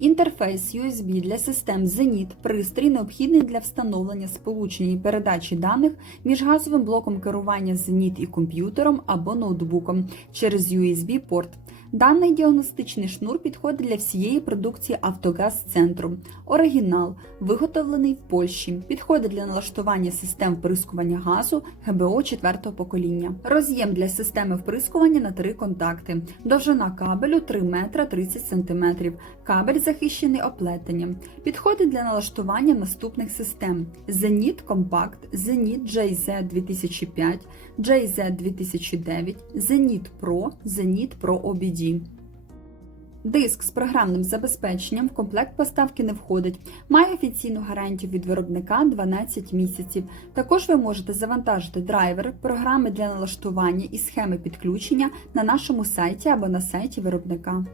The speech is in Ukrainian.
Інтерфейс USB для систем Zenit – пристрій необхідний для встановлення сполучення і передачі даних між газовим блоком керування Zenit і комп'ютером або ноутбуком через USB-порт. Даний діагностичний шнур підходить для всієї продукції Автогаз центру. Оригінал, виготовлений в Польщі, підходить для налаштування систем вприскування газу ГБО 4 покоління. Роз'єм для системи вприскування на три контакти. Довжина кабелю 3 метра 30 см. Кабель захищений оплетенням. Підходить для налаштування наступних систем: Zenit Compact, Zenit JZ 2005, JZ 2009, Zenit Pro, Zenit Pro OBD. Диск з програмним забезпеченням в комплект поставки не входить. Має офіційну гарантію від виробника 12 місяців. Також ви можете завантажити драйвер, програми для налаштування і схеми підключення на нашому сайті або на сайті виробника.